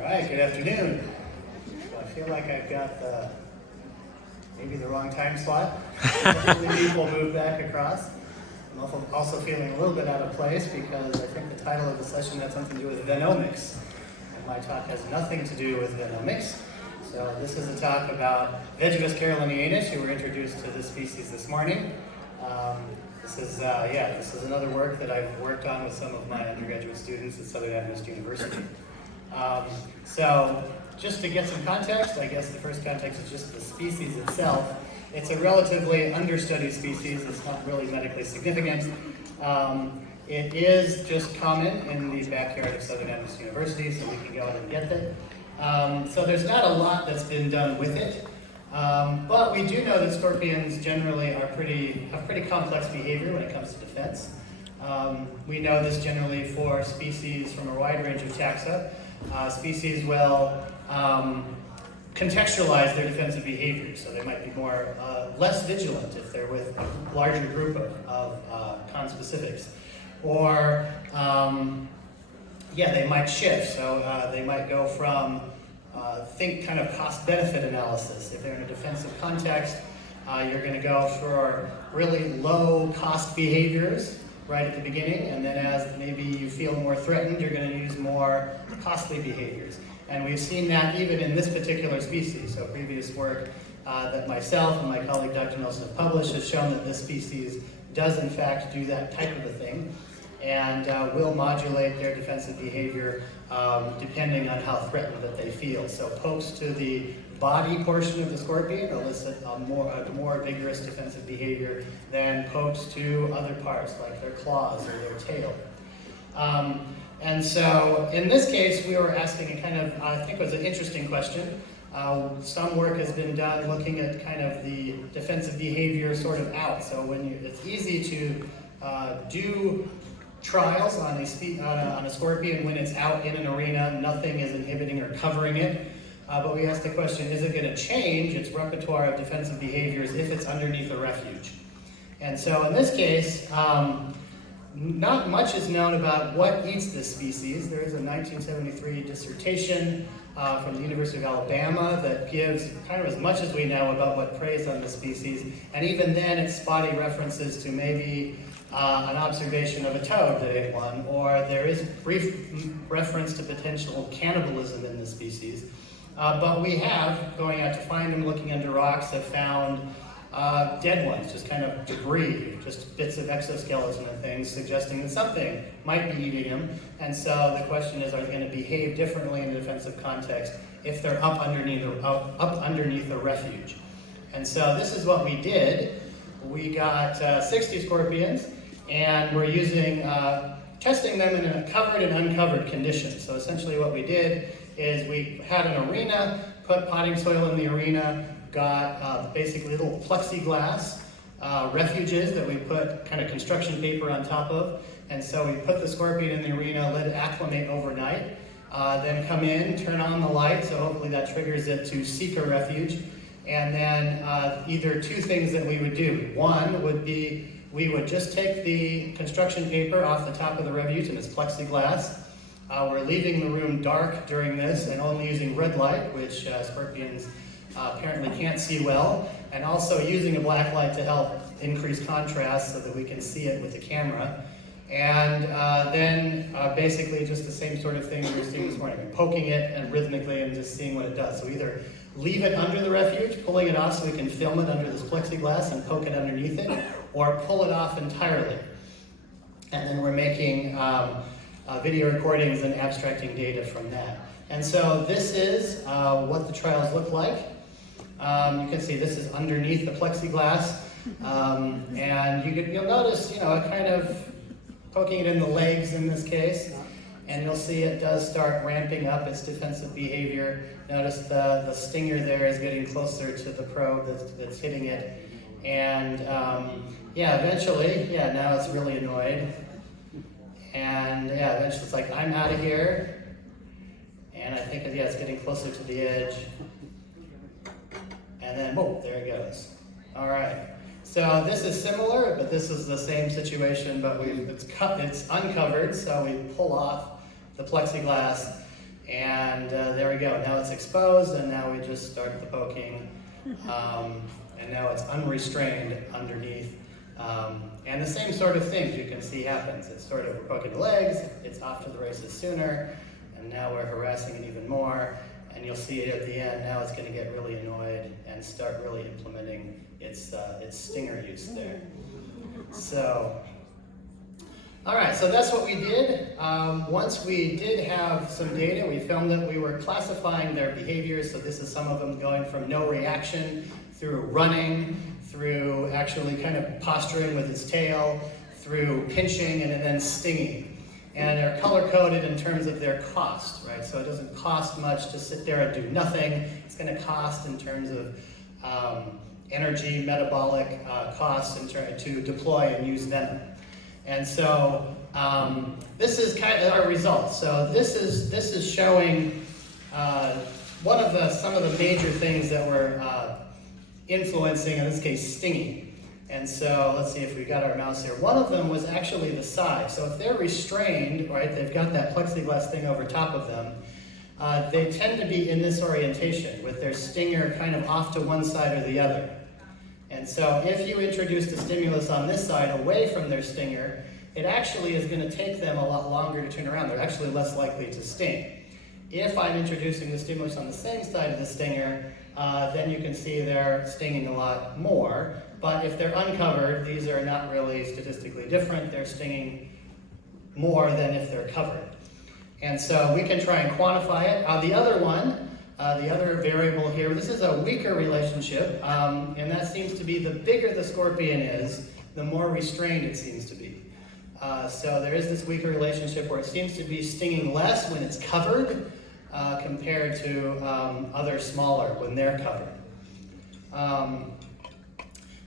All right, good afternoon. So I feel like I've got maybe the wrong time slot. Hopefully people move back across. I'm also feeling a little bit out of place because I think the title of the session had something to do with Venomics. And my talk has nothing to do with Venomics. So this is a talk about Venomous carolinianus, who were introduced to this species this morning. This is another work that I've worked on with some of my undergraduate students at Southern Adventist University. So just to get some context, I guess the first context is just the species itself. It's a relatively understudied species. It's not really medically significant. It is just common in the backyard of Southern Adventist University, so we can go out and get it. So there's not a lot that's been done with it. But we do know that scorpions generally have pretty complex behavior when it comes to defense. We know this generally for species from a wide range of taxa. Species will contextualize their defensive behavior, so they might be less vigilant if they're with a larger group of conspecifics. Or, they might shift, so they might go from think kind of cost-benefit analysis. If they're in a defensive context, you're going to go for really low-cost behaviors right at the beginning, and then as maybe you feel more threatened, you're going to use more costly behaviors. And we've seen that even in this particular species. So previous work that myself and my colleague Dr. Nelson have published has shown that this species does in fact do that type of a thing, and will modulate their defensive behavior depending on how threatened that they feel. So pokes to the body portion of the scorpion elicit a more vigorous defensive behavior than pokes to other parts, like their claws or their tail. And so in this case, we were asking a kind of, I think it was an interesting question. Some work has been done looking at kind of the defensive behavior sort of out. So it's easy to do trials on a scorpion when it's out in an arena, nothing is inhibiting or covering it. But we asked the question, is it going to change its repertoire of defensive behaviors if it's underneath a refuge? And so in this case, not much is known about what eats this species. There is a 1973 dissertation from the University of Alabama that gives kind of as much as we know about what preys on the species. And even then, it's spotty references to maybe an observation of a toad that ate one, or there is brief reference to potential cannibalism in the species. But we have, going out to find them, looking under rocks, have found dead ones, just kind of debris, just bits of exoskeleton and things, suggesting that something might be eating them. And so the question is, are they going to behave differently in a defensive context if they're up underneath a refuge? And so this is what we did. We got 60 scorpions, and we're testing them in a covered and uncovered condition. So essentially what we did is we had an arena, put potting soil in the arena, got basically little plexiglass refuges that we put kind of construction paper on top of. And so we put the scorpion in the arena, let it acclimate overnight, then come in, turn on the light, so hopefully that triggers it to seek a refuge. And then either two things that we would do. One would be we would just take the construction paper off the top of the refuge, and it's plexiglass. We're leaving the room dark during this and only using red light, which scorpions apparently can't see well, and also using a black light to help increase contrast so that we can see it with the camera. And then basically just the same sort of thing we were seeing this morning, poking it and rhythmically and just seeing what it does. So either leave it under the refuge, pulling it off so we can film it under this plexiglass and poke it underneath it, or pull it off entirely. And then we're making video recordings and abstracting data from that. And so this is what the trials look like. You can see this is underneath the plexiglass, and you'll notice, it kind of poking it in the legs in this case, and you'll see it does start ramping up its defensive behavior. Notice the stinger there is getting closer to the probe that's hitting it, and eventually, now it's really annoyed, and eventually it's like, I'm out of here, and I think it's getting closer to the edge. And then, there it goes. All right. So this is similar, but this is the same situation, but it's uncovered, so we pull off the plexiglass And there we go. Now it's exposed, and now we just start the poking. And now it's unrestrained underneath. And the same sort of things you can see happens. It's sort of, we're poking the legs, it's off to the races sooner, and now we're harassing it even more. And you'll see it at the end. Now it's going to get really annoyed and start really implementing its stinger use there. So, all right, so that's what we did. Once we did have some data, we found that we were classifying their behaviors. So this is some of them going from no reaction through running, through actually kind of posturing with its tail, through pinching, and then stinging. And they're color-coded in terms of their cost, right? So it doesn't cost much to sit there and do nothing. It's going to cost in terms of energy, metabolic costs to deploy and use Venom. And so this is kind of our results. So this is showing some of the major things that were influencing, in this case, stinging. And so let's see if we got our mouse here. One of them was actually the size. So if they're restrained, right, they've got that plexiglass thing over top of them, they tend to be in this orientation with their stinger kind of off to one side or the other. And so if you introduce the stimulus on this side away from their stinger, it actually is going to take them a lot longer to turn around. They're actually less likely to sting. If I'm introducing the stimulus on the same side of the stinger, then you can see they're stinging a lot more. But if they're uncovered, these are not really statistically different. They're stinging more than if they're covered. And so we can try and quantify it. The other one, the other variable here, this is a weaker relationship, and that seems to be the bigger the scorpion is, the more restrained it seems to be. So there is this weaker relationship where it seems to be stinging less when it's covered compared to other smaller when they're covered.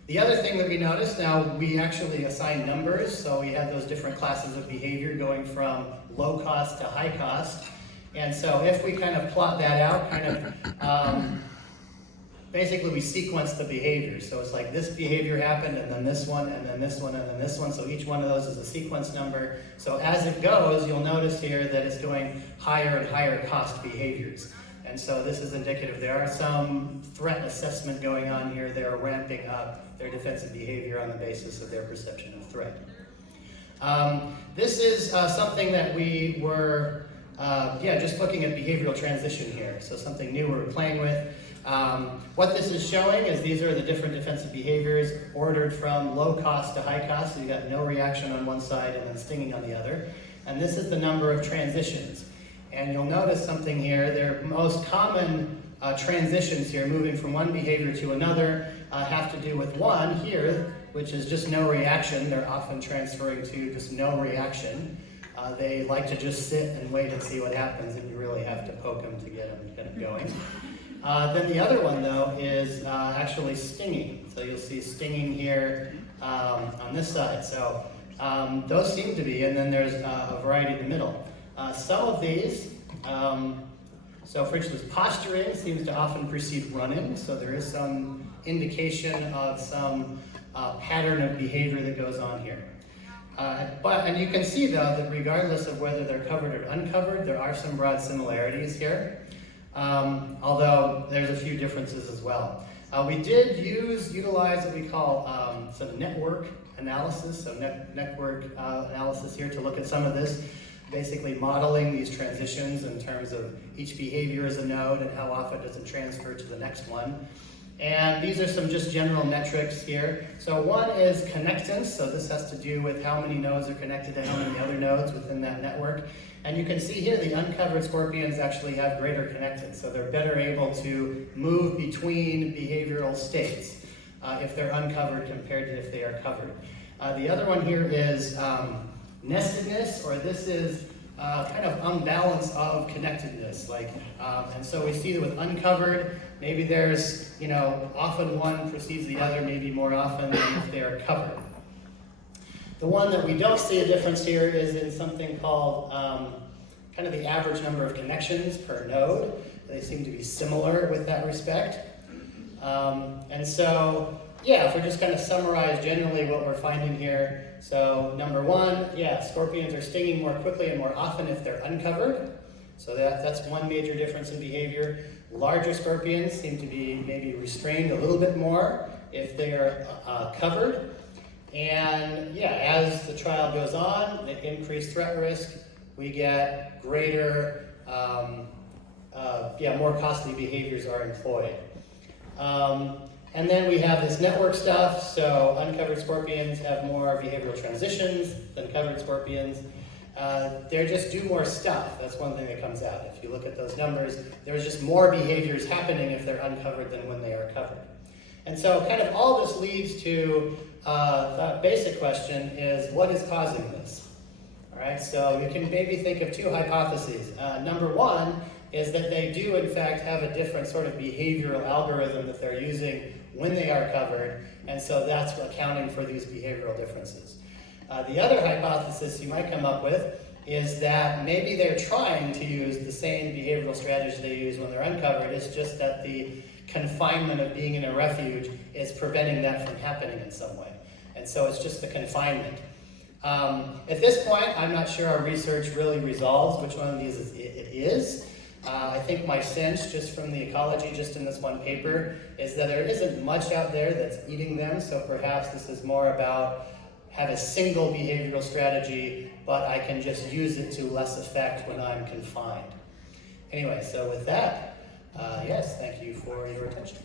The other thing that we noticed, now we actually assign numbers, so we had those different classes of behavior going from low cost to high cost. And so if we kind of plot that out, kind of, basically we sequence the behavior. So it's like this behavior happened, and then this one, and then this one, and then this one. So each one of those is a sequence number. So as it goes, you'll notice here that it's doing higher and higher cost behaviors. And so this is indicative. There are some threat assessment going on here. They're ramping up their defensive behavior on the basis of their perception of threat. This is something that we were, just looking at behavioral transition here. So something new we were playing with. What this is showing is these are the different defensive behaviors ordered from low cost to high cost. So you got no reaction on one side and then stinging on the other. And this is the number of transitions. And you'll notice something here. Their most common transitions here, moving from one behavior to another, have to do with one here, which is just no reaction. They're often transferring to just no reaction. They like to just sit and wait and see what happens, and you really have to poke them to get them going. Then the other one, though, is actually stinging. So you'll see stinging here on this side. So those seem to be, and then there's a variety in the middle. Some of these, so for instance, posturing seems to often precede running, so there is some indication of some pattern of behavior that goes on here. And you can see, though, that regardless of whether they're covered or uncovered, there are some broad similarities here, although there's a few differences as well. We did utilize what we call some network analysis, so network analysis here to look at some of this, basically modeling these transitions in terms of each behavior as a node and how often does it transfer to the next one. And these are some just general metrics here. So one is connectance, so this has to do with how many nodes are connected to how many other nodes within that network. And you can see here the uncovered scorpions actually have greater connectance, so they're better able to move between behavioral states if they're uncovered compared to if they are covered. The other one here is nestedness, or this is kind of unbalance of connectedness. And so we see that with uncovered, maybe there's, often one precedes the other, maybe more often than if they are covered. The one that we don't see a difference here is in something called kind of the average number of connections per node. They seem to be similar with that respect. And so, if we just kind of summarize generally what we're finding here. So number one, scorpions are stinging more quickly and more often if they're uncovered. So that's one major difference in behavior. Larger scorpions seem to be maybe restrained a little bit more if they're covered. And yeah, as the trial goes on, the increased threat risk, we get greater, more costly behaviors are employed. And then we have this network stuff, so uncovered scorpions have more behavioral transitions than covered scorpions. They just do more stuff. That's one thing that comes out. If you look at those numbers, there's just more behaviors happening if they're uncovered than when they are covered. And so kind of all this leads to the basic question is, what is causing this? All right, so you can maybe think of two hypotheses. Number one is that they do in fact have a different sort of behavioral algorithm that they're using when they are covered, and so that's accounting for these behavioral differences. The other hypothesis you might come up with is that maybe they're trying to use the same behavioral strategy they use when they're uncovered. It's just that the confinement of being in a refuge is preventing that from happening in some way. And so it's just the confinement. At this point, I'm not sure our research really resolves which one of these it is. I think my sense, just from the ecology, just in this one paper, is that there isn't much out there that's eating them, so perhaps this is more about have a single behavioral strategy, but I can just use it to less effect when I'm confined. Anyway, so with that, yes, thank you for your attention.